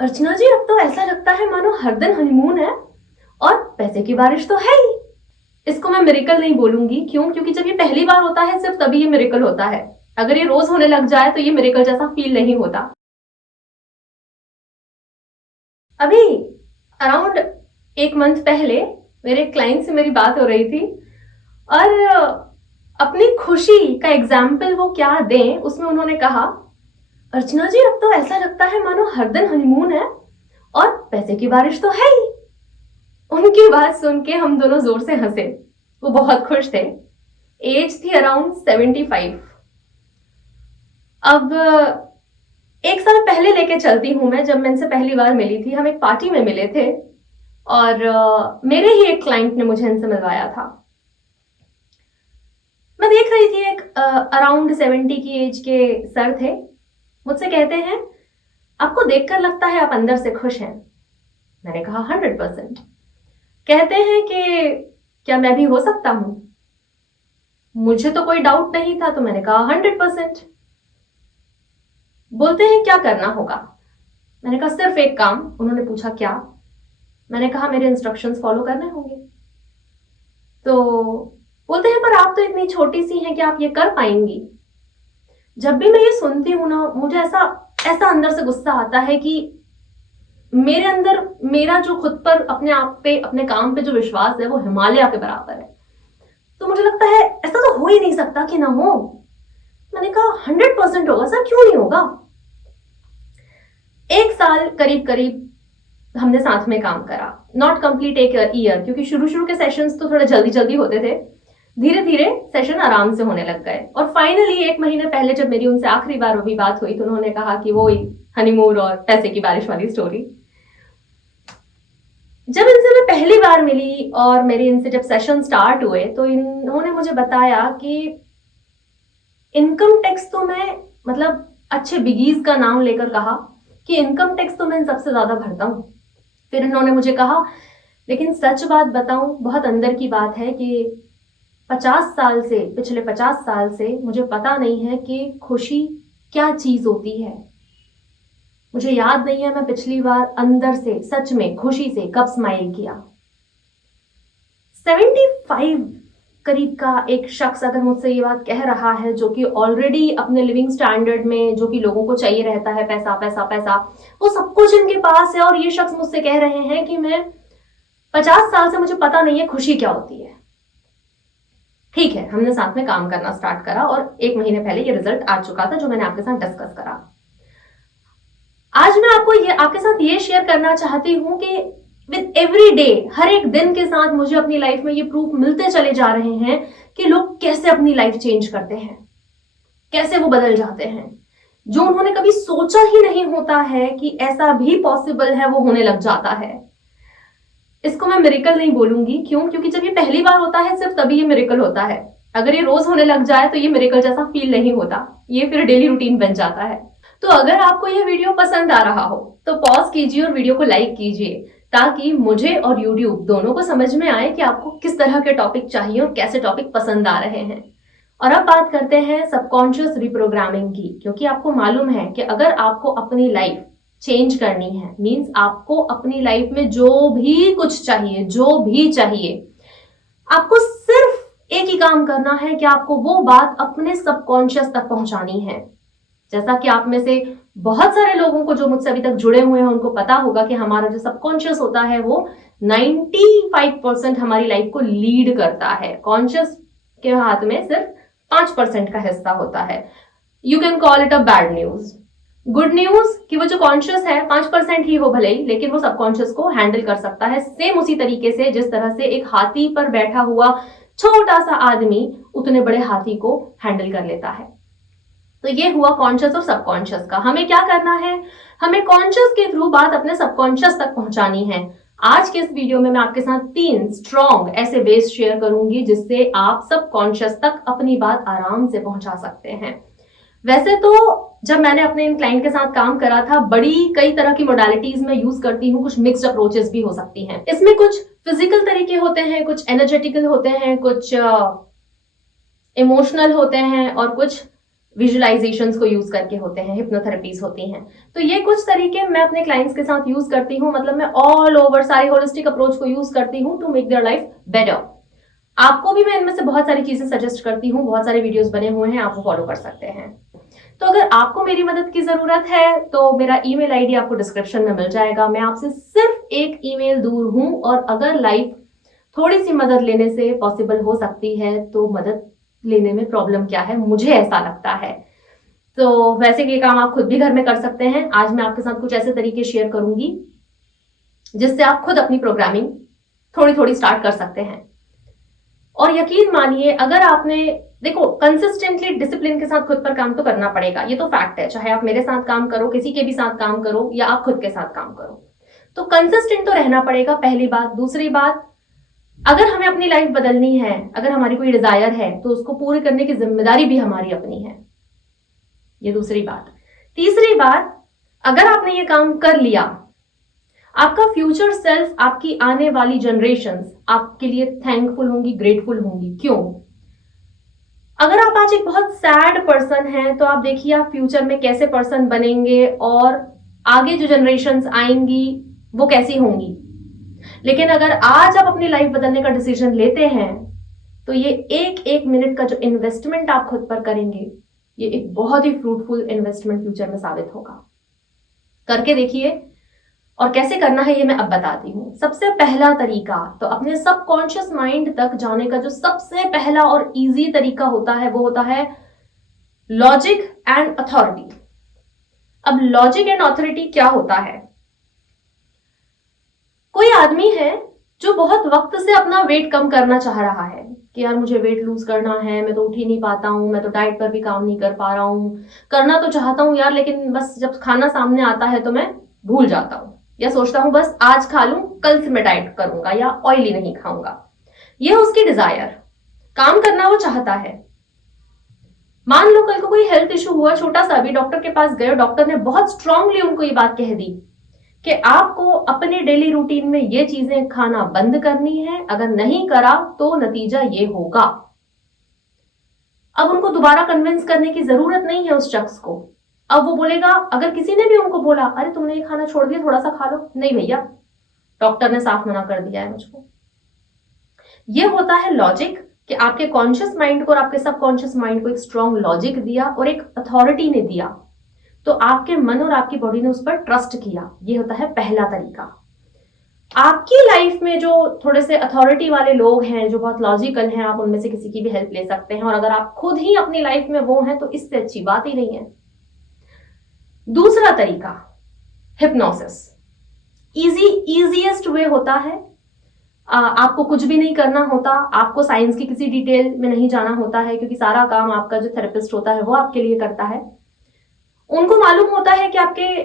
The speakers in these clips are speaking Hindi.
अर्चना जी, अब तो ऐसा लगता है मानो हर दिन हनीमून है और पैसे की बारिश तो है ही। इसको मैं मिरेकल नहीं बोलूंगी। क्यों? क्योंकि जब ये पहली बार होता है सिर्फ तभी ये मिरेकल होता है। अगर ये रोज होने लग जाए तो ये मिरेकल जैसा फील नहीं होता। अभी अराउंड 1 मंथ पहले मेरे क्लाइंट से मेरी बात हो रही थी और अपनी खुशी का एग्जाम्पल वो क्या दें, उसमें उन्होंने कहा, अर्चना जी, अब तो ऐसा लगता है मानो हर दिन हनीमून है और पैसे की बारिश तो है ही। उनकी बात सुन के हम दोनों जोर से हंसे। वो बहुत खुश थे। एज थी अराउंड 75। अब 1 साल पहले लेके चलती हूं मैं। जब मैं इनसे पहली बार मिली थी, हम एक पार्टी में मिले थे और मेरे ही एक क्लाइंट ने मुझे इनसे मिलवाया था। मैं देख रही थी, एक अराउंड 70 की एज के सर थे। मुझसे कहते हैं, आपको देखकर लगता है आप अंदर से खुश हैं। मैंने कहा 100%। कहते हैं कि क्या मैं भी हो सकता हूं? मुझे तो कोई डाउट नहीं था, तो मैंने कहा 100%। बोलते हैं क्या करना होगा? मैंने कहा सिर्फ एक काम। उन्होंने पूछा क्या? मैंने कहा मेरे इंस्ट्रक्शंस फॉलो करने होंगे। तो बोलते हैं पर आप तो इतनी छोटी सी हैं कि आप ये कर पाएंगी। जब भी मैं ये सुनती हूं ना, मुझे ऐसा ऐसा अंदर से गुस्सा आता है कि मेरे अंदर मेरा जो खुद पर, अपने आप पे, अपने काम पे जो विश्वास है वो हिमालय के बराबर है। तो मुझे लगता है ऐसा तो हो ही नहीं सकता कि ना हो। मैंने कहा 100% होगा सर, क्यों नहीं होगा। 1 साल करीब करीब हमने साथ में काम करा। नॉट कंप्लीट 1 ईयर, क्योंकि शुरू शुरू के सेशंस तो थोड़े जल्दी जल्दी होते थे। धीरे धीरे सेशन आराम से होने लग गए और फाइनली 1 महीने पहले जब मेरी उनसे आखिरी बार अभी बात हुई तो उन्होंने कहा कि वो हनीमून और पैसे की बारिश वाली स्टोरी। जब इनसे मैं पहली बार मिली और मेरी इनसे जब सेशन स्टार्ट हुए तो इन्होंने मुझे बताया कि इनकम टैक्स तो मैं, मतलब अच्छे बिगीज का नाम लेकर कहा कि इनकम टैक्स तो मैं इन सबसे ज्यादा भरता हूं। फिर इन्होंने मुझे कहा, लेकिन सच बात बताऊं, बहुत अंदर की बात है कि 50 साल से, पिछले 50 साल से मुझे पता नहीं है कि खुशी क्या चीज होती है। मुझे याद नहीं है मैं पिछली बार अंदर से सच में खुशी से कब स्माइल किया। 75 करीब का एक शख्स अगर मुझसे ये बात कह रहा है, जो कि ऑलरेडी अपने लिविंग स्टैंडर्ड में, जो कि लोगों को चाहिए रहता है पैसा पैसा पैसा, वो सब कुछ इनके पास है, और ये शख्स मुझसे कह रहे हैं कि मैं 50 साल से मुझे पता नहीं है खुशी क्या होती है। ठीक है, हमने साथ में काम करना स्टार्ट करा और 1 महीने पहले ये रिजल्ट आ चुका था जो मैंने आपके साथ डिस्कस करा। आज मैं आपको आपके साथ ये शेयर करना चाहती हूं कि विद एवरी डे, हर एक दिन के साथ मुझे अपनी लाइफ में ये प्रूफ मिलते चले जा रहे हैं कि लोग कैसे अपनी लाइफ चेंज करते हैं, कैसे वो बदल जाते हैं। जो उन्होंने कभी सोचा ही नहीं होता है कि ऐसा भी पॉसिबल है, वो होने लग जाता है। इसको मैं मिरेकल नहीं बोलूंगी। क्यों? क्योंकि जब ये पहली बार होता है सिर्फ तभी ये मिरेकल होता है। अगर ये रोज होने लग जाए तो ये मिरेकल जैसा फील नहीं होता, ये फिर डेली रूटीन बन जाता है। तो अगर आपको ये वीडियो पसंद आ रहा हो तो पॉज कीजिए और वीडियो को लाइक कीजिए, ताकि मुझे और यूट्यूब दोनों को समझ में आए कि आपको किस तरह के टॉपिक चाहिए और कैसे टॉपिक पसंद आ रहे हैं। और अब बात करते हैं सबकॉन्शियस रिप्रोग्रामिंग की, क्योंकि आपको मालूम है कि अगर आपको अपनी लाइफ चेंज करनी है, मींस आपको अपनी लाइफ में जो भी कुछ चाहिए, जो भी चाहिए, आपको सिर्फ एक ही काम करना है कि आपको वो बात अपने सबकॉन्शियस तक पहुंचानी है। जैसा कि आप में से बहुत सारे लोगों को जो मुझसे अभी तक जुड़े हुए हैं उनको पता होगा कि हमारा जो सबकॉन्शियस होता है वो 95% हमारी लाइफ को लीड करता है। कॉन्शियस के हाथ में सिर्फ 5% का हिस्सा होता है। You can call it a bad news. Good news कि वो जो कॉन्शियस है 5% ही हो भले ही, लेकिन वो सबकॉन्शियस को हैंडल कर सकता है, सेम उसी तरीके से जिस तरह से एक हाथी पर बैठा हुआ छोटा सा आदमी उतने बड़े हाथी को हैंडल कर लेता है। तो ये हुआ कॉन्शियस और सबकॉन्शियस का। हमें क्या करना है? हमें कॉन्शियस के थ्रू बात अपने सबकॉन्शियस तक पहुंचानी है। आज के इस वीडियो में मैं आपके साथ 3 स्ट्रॉन्ग ऐसे वेज शेयर करूंगी जिससे आप सबकॉन्शियस तक अपनी बात आराम से पहुंचा सकते हैं। वैसे तो जब मैंने अपने इन क्लाइंट के साथ काम करा था, बड़ी कई तरह की मोडालिटीज में यूज करती हूँ। कुछ मिक्स्ड अप्रोचेस भी हो सकती हैं। इसमें कुछ फिजिकल तरीके होते हैं, कुछ एनर्जेटिकल होते हैं, कुछ इमोशनल होते हैं और कुछ विजुअलाइजेशंस को यूज करके होते हैं, हिप्नोथेरेपीज होती हैं। तो ये कुछ तरीके मैं अपने क्लाइंट्स के साथ यूज करती हूँ। मतलब मैं ऑल ओवर सारी होलिस्टिक अप्रोच को यूज करती हूँ to make their life better. आपको भी मैं इनमें से बहुत सारी चीजें सजेस्ट करती हूँ, बहुत सारे वीडियोस बने हुए हैं, आप वो फॉलो कर सकते हैं। तो अगर आपको मेरी मदद की जरूरत है तो मेरा ईमेल आईडी आपको डिस्क्रिप्शन में मिल जाएगा। मैं आपसे सिर्फ एक ईमेल दूर हूं, और अगर लाइफ थोड़ी सी मदद लेने से पॉसिबल हो सकती है तो मदद लेने में प्रॉब्लम क्या है, मुझे ऐसा लगता है। तो वैसे ये काम आप खुद भी घर में कर सकते हैं। आज मैं आपके साथ कुछ ऐसे तरीके शेयर करूंगी जिससे आप खुद अपनी प्रोग्रामिंग थोड़ी थोड़ी स्टार्ट कर सकते हैं। और यकीन मानिए, अगर आपने, देखो, कंसिस्टेंटली डिसिप्लिन के साथ खुद पर काम तो करना पड़ेगा, ये तो फैक्ट है। चाहे आप मेरे साथ काम करो, किसी के भी साथ काम करो, या आप खुद के साथ काम करो, तो कंसिस्टेंट तो रहना पड़ेगा, पहली बात। दूसरी बात, अगर हमें अपनी लाइफ बदलनी है, अगर हमारी कोई डिजायर है, तो उसको पूरी करने की जिम्मेदारी भी हमारी अपनी है, ये दूसरी बात। तीसरी बात, अगर आपने ये काम कर लिया, आपका फ्यूचर सेल्फ, आपकी आने वाली जनरेशंस आपके लिए थैंकफुल होंगी, ग्रेटफुल होंगी। क्यों? अगर आप आज एक बहुत सैड पर्सन हैं, तो आप देखिए आप फ्यूचर में कैसे पर्सन बनेंगे, और आगे जो जनरेशंस आएंगी वो कैसी होंगी। लेकिन अगर आज आप अपनी लाइफ बदलने का डिसीजन लेते हैं, तो ये एक एक मिनट का जो इन्वेस्टमेंट आप खुद पर करेंगे, ये एक बहुत ही फ्रूटफुल इन्वेस्टमेंट फ्यूचर में साबित होगा। करके देखिए, और कैसे करना है ये मैं अब बताती हूँ। सबसे पहला तरीका, तो अपने सबकॉन्शियस माइंड तक जाने का जो सबसे पहला और इजी तरीका होता है, वो होता है लॉजिक एंड अथॉरिटी। अब लॉजिक एंड अथॉरिटी क्या होता है? कोई आदमी है जो बहुत वक्त से अपना वेट कम करना चाह रहा है कि यार मुझे वेट लूज करना है, मैं तो उठ ही नहीं पाता हूं, मैं तो डाइट पर भी काम नहीं कर पा रहा हूं, करना तो चाहता हूं यार, लेकिन बस जब खाना सामने आता है तो मैं भूल जाता हूं, या सोचता हूं बस आज खा लूं, कल से मैं डाइट करूंगा, या ऑयली नहीं खाऊंगा। यह उसकी डिजायर, काम करना वो चाहता है। मान लो कल को कोई हेल्थ इशू हुआ, छोटा सा भी, डॉक्टर के पास गए, डॉक्टर ने बहुत स्ट्रांगली उनको ये बात कह दी कि आपको अपने डेली रूटीन में ये चीजें खाना बंद करनी है, अगर नहीं करा तो नतीजा ये होगा। अब उनको दोबारा कन्विंस करने की जरूरत नहीं है उस शख्स को। अब वो बोलेगा, अगर किसी ने भी उनको बोला अरे तुमने ये खाना छोड़ दिया, थोड़ा सा खा लो, नहीं भैया, डॉक्टर ने साफ मना कर दिया है मुझको। ये होता है लॉजिक, कि आपके कॉन्शियस माइंड को और आपके सबकॉन्शियस माइंड को एक स्ट्रॉन्ग लॉजिक दिया और एक अथॉरिटी ने दिया, तो आपके मन और आपकी बॉडी ने उस पर ट्रस्ट किया। ये होता है पहला तरीका। आपकी लाइफ में जो थोड़े से अथॉरिटी वाले लोग हैं, जो बहुत लॉजिकल हैं, आप उनमें से किसी की भी हेल्प ले सकते हैं, और अगर आप खुद ही अपनी लाइफ में वो हैं तो इससे अच्छी बात ही नहीं है। दूसरा तरीका, हिप्नोसिस। इजीएस्ट वे होता है। आपको कुछ भी नहीं करना होता, आपको साइंस की किसी डिटेल में नहीं जाना होता है, क्योंकि सारा काम आपका जो थेरेपिस्ट होता है वो आपके लिए करता है। उनको मालूम होता है कि आपके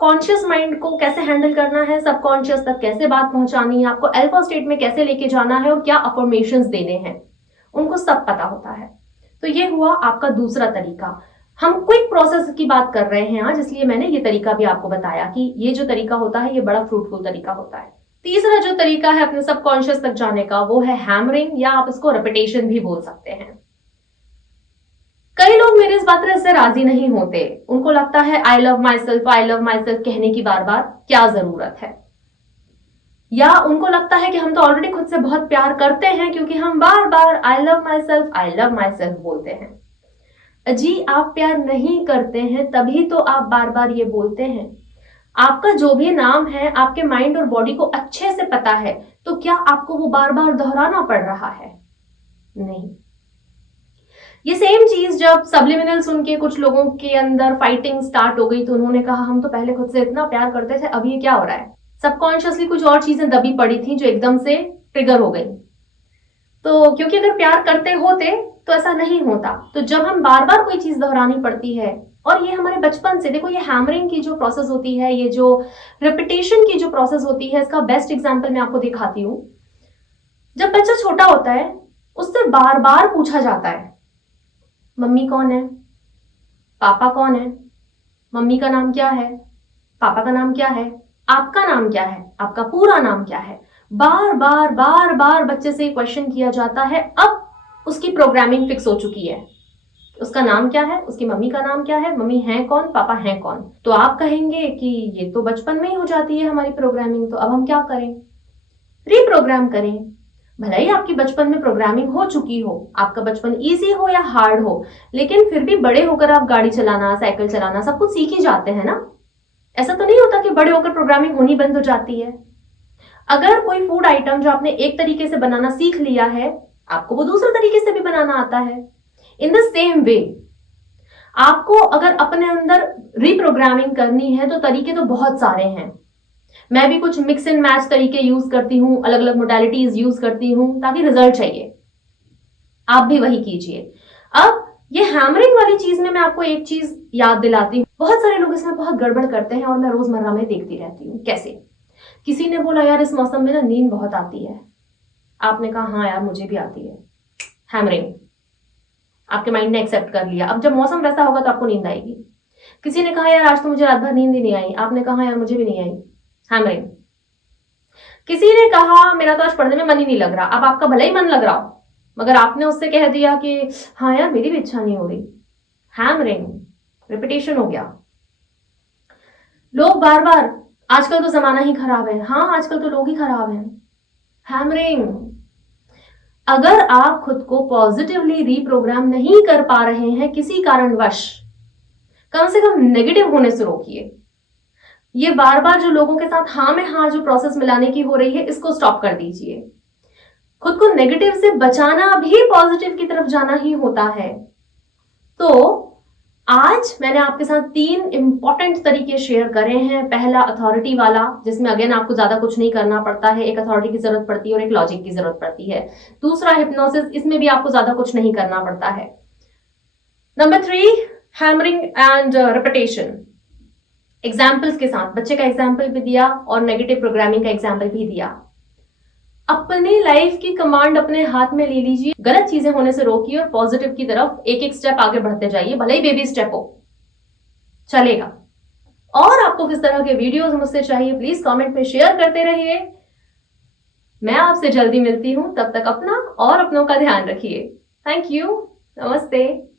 कॉन्शियस माइंड को कैसे हैंडल करना है, सबकॉन्शियस तक कैसे बात पहुंचानी है, आपको अल्फा स्टेट में कैसे लेके जाना है, और क्या अफर्मेशंस देने हैं, उनको सब पता होता है। तो ये हुआ आपका दूसरा तरीका। हम क्विक प्रोसेस की बात कर रहे हैं आज, इसलिए मैंने ये तरीका भी आपको बताया कि ये जो तरीका होता है ये बड़ा फ्रूटफुल तरीका होता है। तीसरा जो तरीका है अपने सबकॉन्शियस तक जाने का, वो है हैमरिंग, या आप इसको रेपिटेशन भी बोल सकते हैं। कई लोग मेरे इस बात से राजी नहीं होते, उनको लगता है आई लव माई सेल्फ कहने की बार बार क्या जरूरत है, या उनको लगता है कि हम तो ऑलरेडी खुद से बहुत प्यार करते हैं क्योंकि हम बार बार आई लव माई सेल्फ बोलते हैं। जी, आप प्यार नहीं करते हैं तभी तो आप बार बार ये बोलते हैं। आपका जो भी नाम है आपके माइंड और बॉडी को अच्छे से पता है, तो क्या आपको वो बार बार दोहराना पड़ रहा है? नहीं। ये सेम चीज जब सबलिमिनल सुन के कुछ लोगों के अंदर फाइटिंग स्टार्ट हो गई, तो उन्होंने कहा हम तो पहले खुद से इतना प्यार करते थे, अब ये क्या हो रहा है? सबकॉन्शियसली कुछ और चीजें दबी पड़ी थी जो एकदम से ट्रिगर हो गई। तो क्योंकि अगर प्यार करते होते तो ऐसा नहीं होता। तो जब हम बार बार कोई चीज दोहरानी पड़ती है, और ये हमारे बचपन से, देखो ये हैमरिंग की जो प्रोसेस होती है, ये जो रिपीटेशन की जो प्रोसेस होती है, इसका बेस्ट एग्जांपल मैं आपको दिखाती हूँ। जब बच्चा छोटा होता है, उससे बार बार पूछा जाता है मम्मी कौन है, पापा कौन है, मम्मी का नाम क्या है, पापा का नाम क्या है, आपका नाम क्या है, आपका पूरा नाम क्या है। बार बार बच्चे से क्वेश्चन किया जाता है। अब उसकी प्रोग्रामिंग फिक्स हो चुकी है उसका नाम क्या है, उसकी मम्मी का नाम क्या है, मम्मी है कौन, पापा हैं कौन। तो आप कहेंगे कि ये तो बचपन में ही हो जाती है हमारी प्रोग्रामिंग, तो अब हम क्या करें? रीप्रोग्राम करें। भले ही आपकी बचपन में प्रोग्रामिंग हो चुकी हो, आपका बचपन इजी हो या हार्ड हो, लेकिन फिर भी बड़े होकर आप गाड़ी चलाना, साइकिल चलाना सब कुछ सीख ही जाते हैं ना। ऐसा तो नहीं होता कि बड़े होकर प्रोग्रामिंग होनी बंद हो जाती है। अगर कोई फूड आइटम जो आपने एक तरीके से बनाना सीख लिया है, आपको वो दूसरे तरीके से भी बनाना आता है। इन द सेम वे आपको अगर अपने अंदर रीप्रोग्रामिंग करनी है तो तरीके तो बहुत सारे हैं। मैं भी कुछ मिक्स एंड मैच तरीके यूज करती हूँ, अलग अलग मोडालिटीज यूज करती हूँ ताकि रिजल्ट चाहिए। आप भी वही कीजिए। अब ये हैमरिंग वाली चीज में मैं आपको एक चीज याद दिलाती हूँ। बहुत सारे लोग इसमें बहुत गड़बड़ करते हैं और मैं रोजमर्रा में देखती रहती हूँ। कैसे? किसी ने बोला यार इस मौसम में ना नींद बहुत आती है। आपने कहा हाँ यार मुझे भी आती है। हैमरिंग। आपके माइंड ने एक्सेप्ट कर लिया। अब जब मौसम वैसा होगा तो आपको नींद आएगी। किसी ने कहा यार आज तो मुझे रात भर नींद ही नहीं आई। आपने कहा यार मुझे भी नहीं आई। हैमरिंग। किसी ने कहा मेरा तो आज पढ़ने में मन ही नहीं लग रहा। अब आपका भले ही मन लग रहा हो, मगर आपने उससे कह दिया कि हाँ यार मेरी भी इच्छा नहीं हो रही। हैमरिंग। रिपीटेशन हो गया। लोग बार बार आजकल तो जमाना ही खराब है। हाँ आजकल तो लोग ही खराब हैं। हैमरिंग। अगर आप खुद को पॉजिटिवली रीप्रोग्राम नहीं कर पा रहे हैं किसी कारणवश, कम से कम नेगेटिव होने से रोकिए। ये बार बार जो लोगों के साथ हाँ में हाँ जो प्रोसेस मिलाने की हो रही है, इसको स्टॉप कर दीजिए। खुद को नेगेटिव से बचाना भी पॉजिटिव की तरफ जाना ही होता है। तो आज मैंने आपके साथ 3 इंपॉर्टेंट तरीके शेयर करे हैं। पहला अथॉरिटी वाला, जिसमें अगेन आपको ज्यादा कुछ नहीं करना पड़ता है। एक अथॉरिटी की जरूरत पड़ती है और एक लॉजिक की जरूरत पड़ती है। दूसरा हिप्नोसिस, इसमें भी आपको ज्यादा कुछ नहीं करना पड़ता है। Number 3 hammering and repetition. Examples के साथ, बच्चे का एग्जाम्पल भी दिया और नेगेटिव प्रोग्रामिंग का एग्जाम्पल भी दिया। अपनी लाइफ की कमांड अपने हाथ में ले लीजिए। गलत चीजें होने से रोकिए और पॉजिटिव की तरफ एक एक स्टेप आगे बढ़ते जाइए, भले ही बेबी स्टेप हो, चलेगा। और आपको किस तरह के वीडियोस मुझसे चाहिए प्लीज कमेंट में शेयर करते रहिए। मैं आपसे जल्दी मिलती हूं, तब तक अपना और अपनों का ध्यान रखिए। Thank you. नमस्ते।